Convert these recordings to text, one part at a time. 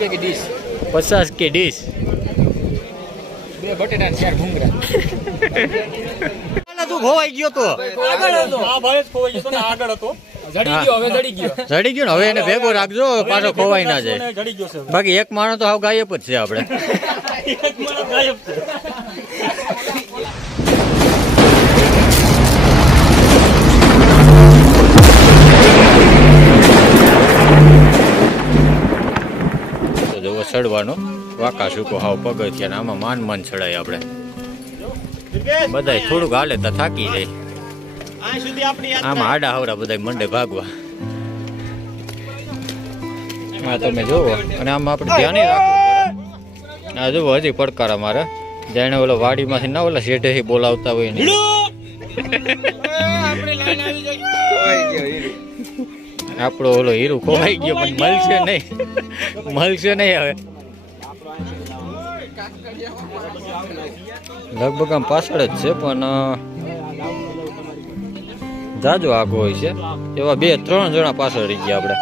રૂપિયા કે ડીશ? પચાસ કે ડીશ. બે બટેટા ચાર ભૂંગરા તું ખોવાઈ ગયો તો. આગળ હતો. આ ભાઈ ખોવાઈ ગયો તો ને આગળ હતો. જડી ગયો હવે જડી ગયો. જડી ગયો હવે એને ભેગો રાખજો પાછો ખોવાઈ ના જાય. ને જડી ગયો છે બાકી એક માણસ તો હાવ ગાયબ જ છે આપણે. એક માણસ ગાયબ છે. ચડવાનો. વાકા સૂકો હાવ પગથિયા આમાં માન માન ચડાય આપણે. બધાય થોડુંક હાલે તો થાકી જાય. આમાં આડા હવડા બધા મંડે ભાગવા. હા તમે જોવો, અને આમાં આપણે ધ્યાન રાખવું આ જુઓ હજી પડકાર અમારે. જાણે ઓલો વાડીમાંથી ના ઓલા શેઢેથી બોલાવતા હોય ને. આપણો ઓલો હીરો ખોવાઈ ગયો, પણ મળશે નહીં. મળશે નહીં હવે. લગભગ આમ પાછળ જ છે પણ જાજો આગો હોય છે. એવા બે ત્રણ જણા પાછળ રહી ગયા આપણે.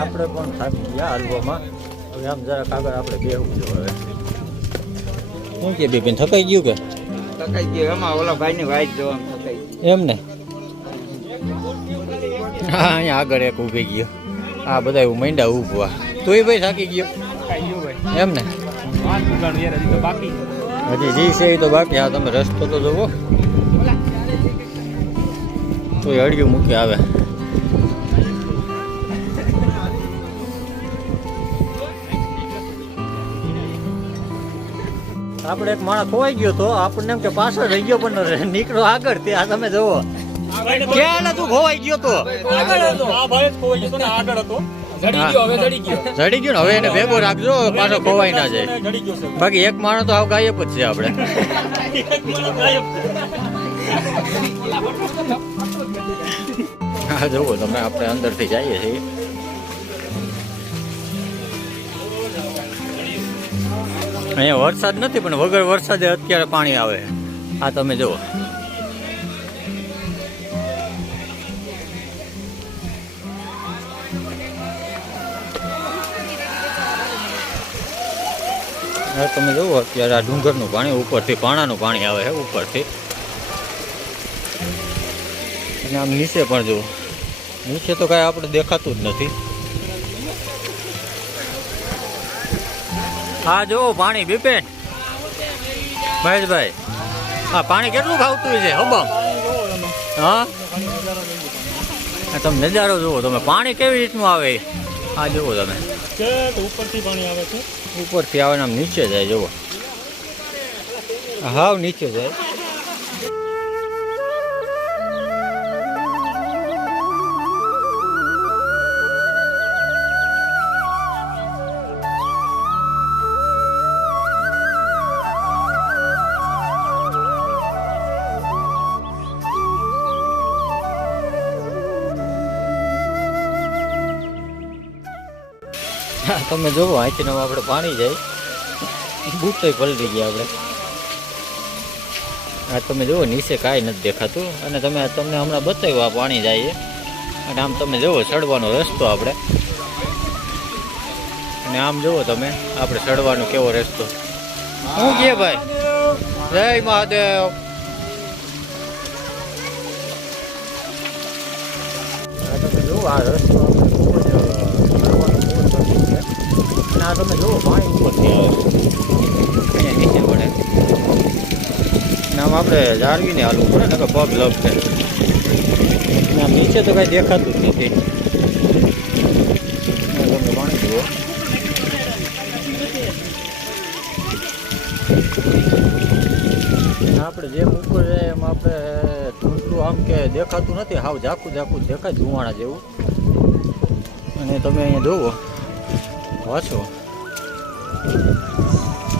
આપણે પણ થાકી ગયા હાલવામાં. હવે આમ જરાક આગળ આપણે બેહવું જો હવે. શું કે બિપિન થકાઈ ગયું કે? થકાઈ ગયું. એમાં ઓલા ભાઈ ની વાઈટ જોવા એમ ને હા અહીંયા આગળ એક ઊભી ગયો. આ બધા એવું માંડ્યા ઊભવા એ ભાઈ થાકી ગયો? એમ ને? હજી જી છે એ તો બાકી. હા તમે રસ્તો તો જોવો. તોય અડિયું મૂકી આવે. આપણે એક માણસ ખોવાઈ ગયો તો આપણને એમ કે પાછળ રહી ગયો પણ નીકળો આગળ તે આ તમે જોવો. ક્યાં તું ખોવાઈ ગયો તો. આગળ હતો. આ ભાઈ જ ખોવાઈ ગયો તો ને આગળ હતો. જડી ગયો હવે જડી ગયો. જડી ગયો ને હવે એને ભેગો રાખજો પાછો ખોવાઈ ના જાય. જડી ગયો છે. બાકી એક માણસ તો આવ ગાયબ જ છે આપણે. હા જુઓ તમે આપણે અંદરથી જઈએ છીએ. અહીંયા વરસાદ નથી પણ વગર વરસાદે અત્યારે પાણી આવે. આ તમે જુઓ. તમે જુઓ, અત્યારે આ ડુંગરનું પાણી ઉપરથી, પાણાનું પાણી આવે છે ઉપરથી. અને આમ નીચે પણ જુઓ. નીચે તો કાંઈ આપણે દેખાતું જ નથી. હા, જુઓ, પાણી બિપેન મહેશભાઈ હા પાણી કેટલું ખાવતું છે હબમ હા? તમે નજારો જુઓ, તમે પાણી કેવી રીતનું આવે? આ જુઓ તમે. ઉપરથી પાણી આવે છે. ઉપરથી આવે આમ નીચે જાય જુઓ. હાવ નીચે જાય. તમે જોવો અહીંથી નવા આપણે પાણી જાય. બૂટો પલટી ગયા આપણે. આ તમે જુઓ નીચે કાંઈ નથી દેખાતું. અને તમે તમને હમણાં બતાવ્યું આ પાણી જાય અને આમ તમે જુઓ ચડવાનો રસ્તો આપણે. અને આમ જુઓ તમે, આપણે ચડવાનો કેવો રસ્તો. શું કે ભાઈ? જય મહાદેવ. આ તમે જુઓ આ રસ્તો આ તમે જુઓ પાણી ઉપરથી આવે અહીંયા નીચે પડે આમ આપણે જાળવીને હાલવું પડે. ને કે પગ અને આમ નીચે તો કાંઈ દેખાતું જ નથી. તમે પાણી જુઓ આપણે જેમ ઉપર જાય એમ આપણે ધૂંધળું આમ કે દેખાતું નથી. હાવ ઝાકું ઝાકું દેખાય, ધુવાણા જેવું. અને તમે અહીંયા જોવો. વાંચો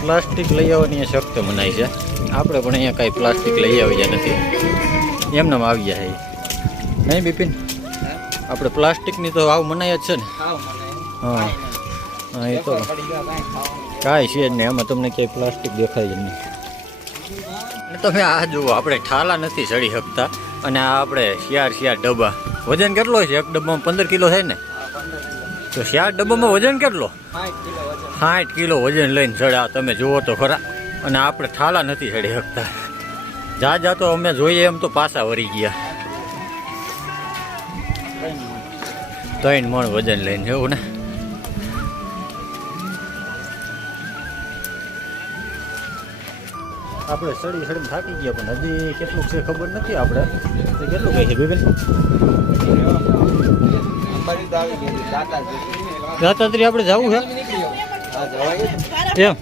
પ્લાસ્ટિક લઈ આવવાની શક્ત મનાય છે. આપણે પણ અહીંયા કાંઈ પ્લાસ્ટિક લઈ આવ્યા નથી. એમને આવી જાય નહીં બિપિન? આપણે પ્લાસ્ટિકની તો આવ મનાય જ છે ને. હા. હા એ તો કાંઈ છે જ નહીં. એમાં તમને ક્યાંય પ્લાસ્ટિક દેખાય જ નહીં. તમે આ જુઓ આપણે ઠાલા નથી ચડી શકતા. અને આ આપણે શિયાર શિયાર ડબ્બા. વજન કેટલો છે? એક ડબ્બામાં પંદર કિલો થાય ને? તો શિયાળ ડબ્બામાં વજન કેટલો? સાઠ કિલો વજન. કિલો વજન લઈને ચડ્યા. તમે જુઓ તો ખરા. અને આપણે ઠાલા નથી ચડી શકતા જા જા તો અમે જોઈએ એમ તો પાછા વરી ગયા. ત્રણ મણ વજન લઈને એવું ને. આપણે સડી સડી થાકી ગયા પણ હજી કેટલું છે ખબર નથી આપણે. કેટલું કહે છે બેબેન? દાતાત્રી આપણે જવું છે હા? એમ.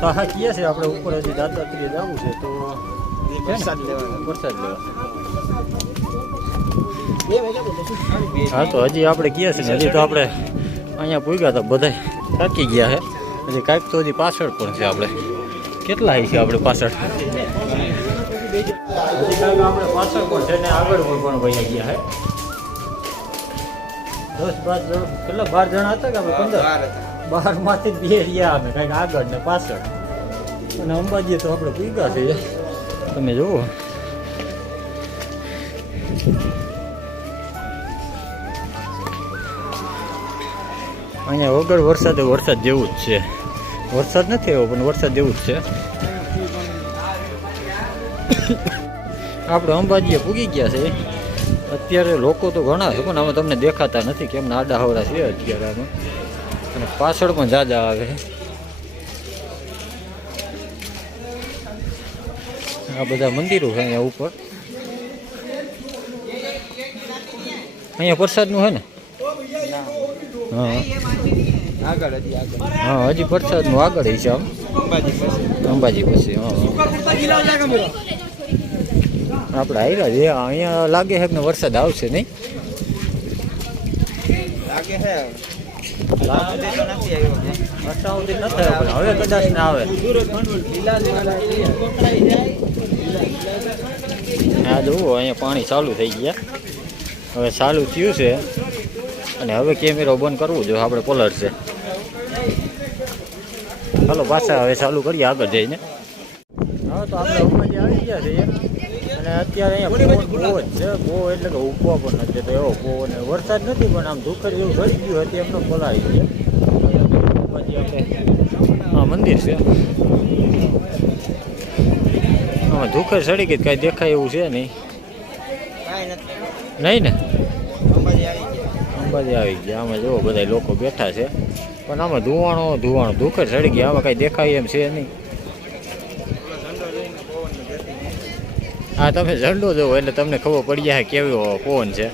તો હા કીએ છે આપણે ઉપર હજી દાતાત્રી જવું છે તો વરસાદ લેવાનો. વરસાદ લેવા હા તો હજી આપણે કીએ છે હજી તો આપણે અહીંયા પૂગ્યા હતા બધા થાકી ગયા છે હજી કાંઈક તો હજી પાછળ પણ છે આપણે. કેટલા છે આપણે પાછળ? આપણે પાછળ પણ છે ને આગળ પણ ભાઈ ગયા છે દસ બાર જણ કેટલા બાર જણા હતા કે આપણે પંદર? બારમાંથી બે રહ્યા અમે કાંઈક આગળ ને પાછળ. અને અંબાજી તો આપણે પૂગ્યા છે તમે જુઓ. અહીંયા વગર વરસાદે વરસાદ જેવું જ છે. વરસાદ નથી આવ્યો પણ વરસાદ જેવું જ છે. આપણે અંબાજીએ પૂગી ગયા છે. અત્યારે લોકો તો ઘણા છે પણ આમાં તમને દેખાતા નથી કેમ આડા હવડા છે અત્યારે આમાં. અને પાછળ પણ જાજા આવે આ બધા મંદિરો છે અહીંયા ઉપર. અહીંયા પ્રસાદનું છે ને? હા. હજી આગળ. હા પ્રસાદનું આગળ છે આમ. અંબાજી પછી. અંબાજી પછી હા. આપણે આવ્યા છે. અહીંયા લાગે છે કે વરસાદ આવશે નહીં. લાગે છે. હવે કદાચ ના આવે. આ જુઓ અહીંયા પાણી ચાલુ થઈ ગયા. હવે ચાલુ થયું છે. અને હવે કેમેરો બંધ કરવો જોઈએ આપણે પલર છે. ચાલો પાછા હવે ચાલુ કરીએ આગળ જઈને. હવે તો આપણે આવી ગયા છીએ. અત્યારે અહીંયા બહુ જ છે. બહુ એટલે કે ઊભો પણ નથી તો એવો બહુ અને વરસાદ નથી પણ આમ ધુખર જેવું ભરી ગયું હતું એમને પલાળી છે. આપણે હા મંદિર છે. આમાં ધુખર સડી ગઈ કાંઈ દેખાય એવું છે નહીં. કાંઈ નથી. નહીં ને? અંબાજી આવી ગયા. આવી ગયા. આમાં જુઓ બધા લોકો બેઠા છે. પણ આમાં ધુવાણો ધુવાણો ધુખર ચડી ગયા. આમાં કાંઈ દેખાય એમ છે નહીં ઓલો ઝંડો લઈને પવનને ગતિ હા તમે ઝંડો જોવો એટલે તમને ખબર પડી જાય કેવો કોણ છે.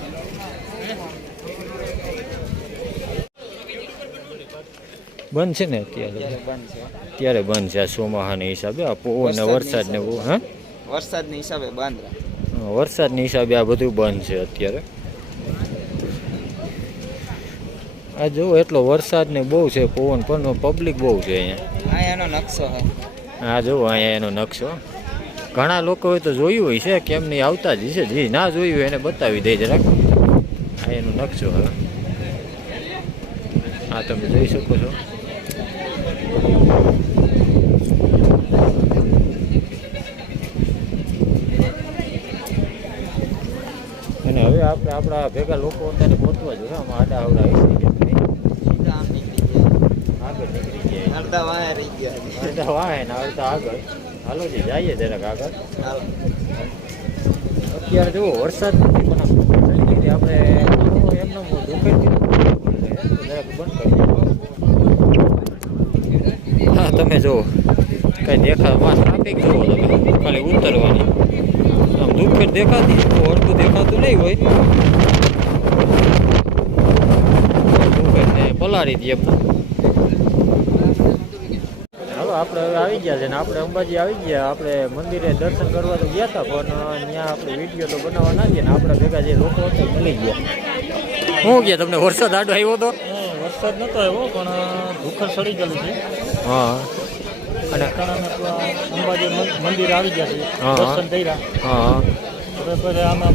બંધ છે ને અત્યારે? ત્યારે બંધ છે. અત્યારે બંધ છે આ ચોમાહાના હિસાબે? આ પવન ને વરસાદ ને બહુ હા? વરસાદની હિસાબે બંધ વરસાદની હિસાબે આ બધું બંધ છે અત્યારે. આ જુઓ એટલો વરસાદ ને બહુ છે પવન પણ પબ્લિક બહુ છે અહીંયા. એનો નકશો હા. જુઓ અહીંયા એનો નકશો. ઘણા લોકોએ તો જોયું હોય છે કેમ નહીં આવતા જ છે જે ના જોયું હોય એને બતાવી દે જરાક. આ એનું નકશો હવે. હા તમે જોઈ શકો છો. અને હવે આપણે આપણા ભેગા લોકો અત્યારે પહોંચવા જોઈએ. આમાં આડા આવડા આવી આગળ નીકળી ગયા. અડધા વાયા રહી ગયા. અડધા વાહે ને અડધા આગળ. હાલો જી જઈએ જરાક આગળ. અત્યારે જુઓ વરસાદ નથી પણ આપણે એમનો જરાક બંધ કરી હા તમે જુઓ કઈ દેખાવા ટ્રાફિક જુઓ તમે. ખાલી ઉતરવાની. આમ દુઃખે દેખાતી તો અડધું દેખાતું નહીં હોય. પલાળી દે આપણે હવે આવી ગયા છે ને આપણે અંબાજી આવી ગયા. આપણે મંદિરે દર્શન કરવા તો ગયા હતા પણ અહીંયા આપણે વીડિયો તો બનાવવા ના ગયા ને આપણે ભેગા જે લોકો હતા મળી ગયા. શું ગયા? તમને વરસાદ આડો આવ્યો તો? વરસાદ નતો આવ્યો પણ ભૂખર સડી ગયેલું છે. હા. અને અંબાજી મંદિર આવી ગયા છે. દર્શન કર્યા. હા. પછી આમાં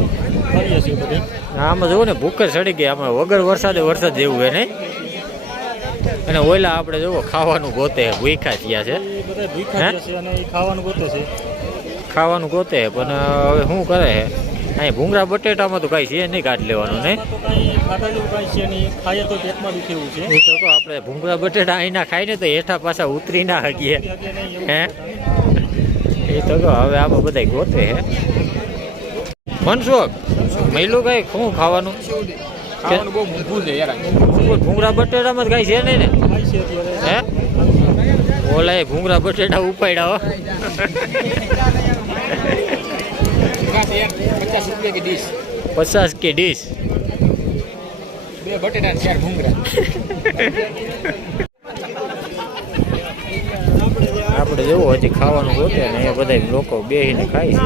ફરીએ છીએ બધે. આમાં જુઓ ને ભૂખર સડી ગયા આમાં વગર વરસાદે વરસાદ જેવું હે નહીં? અને ઓલા આપણે જુઓ ખાવાનું ગોતે ભૂખા થયા છે. ખાવાનું ગોતે પણ હવે શું કરે છે અહીં ભૂંગળા બટેટામાં તો કાંઈ છે નહીં કાઢ લેવાનું નહીં? તો આપણે ભૂંગળા બટેટા અહીંના ખાઈને તો હેઠા પાછા ઉતરી ના શકીએ. હે? એ તો હવે આમાં બધા ગોતે હે. મનસુખ મહિલું કઈ શું ખાવાનું? ખાવાનું બહુ મોંઘું છે યાર ભૂંગરા ભૂંગળા બટેટામાં જ કાંઈ છે નહીં ને? હે? ઓલા એ ભૂંગળા બટેટા ઉપાડ્યા હો. પચાસ રૂપિયા કે ડીશ? પચાસ કે ડીશ? બે બટેટા ચાર ભૂંગરા આપણે જેવું હજી ખાવાનું ગોતે ને અહીંયા બધા લોકો બેસીને ખાય છે.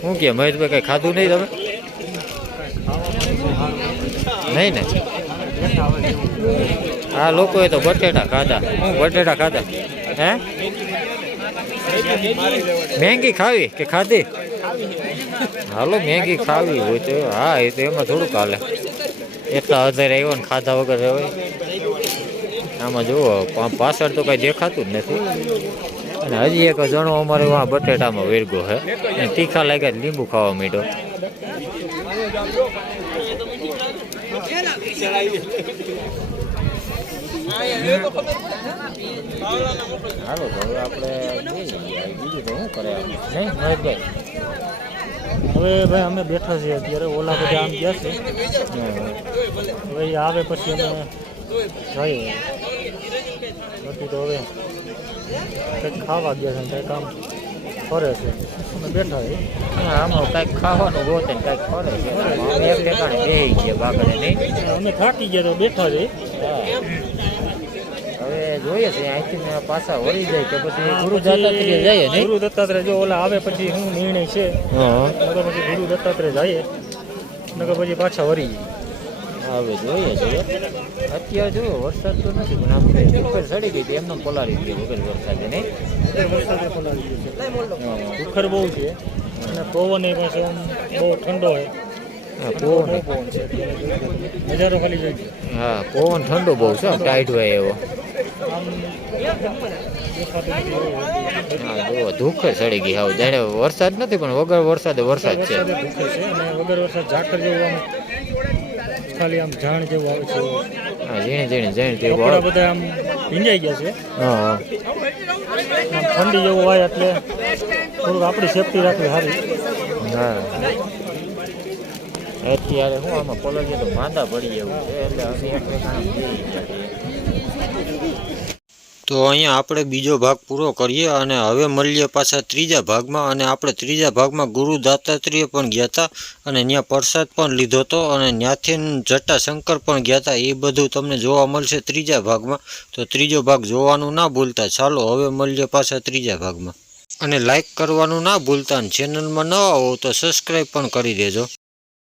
શું કે મહેશભાઈ કઈ ખાધું નહીં તમે? નહીં ને આ લોકોએ તો બટેટા ખાધા. હું બટેટા ખાધા. હે? મેંગી ખાવી કે ખાધી? હાલો, મેંગી ખાવી હોય તો. હા, એ તો એમાં થોડુંક હાલે. એટલા હજાર આવ્યો ને ખાધા વગર હોય આમાં જુઓ પાછળ તો કઈ દેખાતું જ નથી. અને હજી એક જણો અમારે વાં બટેટામાં વેરગો છે તીખા લાગ્યા લીંબુ ખાવા માંડ્યો. હાલો, તો હવે આપણે બીજું તો શું કરે? નહીં મહેશભાઈ હવે ભાઈ અમે બેઠા છીએ અત્યારે ઓલા બધા આમ ગયા છે હવે આવે પછી અમે જઈએ બાકી તો હવે કંઈક ખાવા ગયા છે કંઈક આમ ફરે છે. અમે બેઠા છે હા, આમાં કાંઈક ખાવાનું ગોતે ને કાંઈક ફરે છે. અમે એક ઠેકાણે બેસી છે બાગડે નહીં. અમે થાકી ગયા તો બેઠા છે હવે જોઈએ છે અહીંથી પાછા વળી જાય કે પછી ગુરુ દત્તાત્રેય જઈએ નહીં? ગુરુ દત્તાત્રેય જો ઓલા આવે પછી શું નિર્ણય છે. હા. નકર પછી ગુરુ દત્તાત્રેય જાય. નકર પછી પાછા વળી જઈએ હવે જોઈએ જોઈએ. અત્યારે જો વરસાદ તો નથી પણ આમ કે સડી ચડી ગઈ હતી. એમને પલાળી ગઈ વગર વરસાદે નહીં? ઉખર બહુ છે. અને પવન એ પાછો બહુ ઠંડો છે. હા પવન. ઠંડો બહુ છે ટાઈટ હોય એવો. હા જુઓ ચડી ગઈ હવે. જાણે વરસાદ નથી પણ વગર વરસાદે વરસાદ છે. વગર વરસાદ ઝાકર જેવું ખાલી આમ જાણ જેવું આવે છે. હા ઝીણી ઝીણી ઝીણી તેવું કપડા બધા આમ ભીંજાઈ ગયા છે. હા હા. ઠંડી જેવું હોય એટલે થોડુંક આપણી સેફટી રાખવી સારી. હા. અત્યારે હું આમાં પલળીએ તો માંદા પડી એવું છે એટલે અમે એક તો અહીંયા આપણે બીજો ભાગ પૂરો કરીએ અને હવે મળીએ પાછા ત્રીજા ભાગમાં અને આપણે ત્રીજા ભાગમાં ગુરુ દાતાત્રેય પણ ગયા હતા અને ત્યાં પ્રસાદ પણ લીધો હતો અને ત્યાંથી જટાશંકર પણ ગયા હતા એ બધું તમને જોવા મળશે ત્રીજા ભાગમાં. તો ત્રીજો ભાગ જોવાનું ના ભૂલતા. ચાલો હવે મળીએ પાછા ત્રીજા ભાગમાં. અને લાઇક કરવાનું ના ભૂલતા ચેનલમાં ન આવો તો સબસ્ક્રાઈબ પણ કરી દેજો.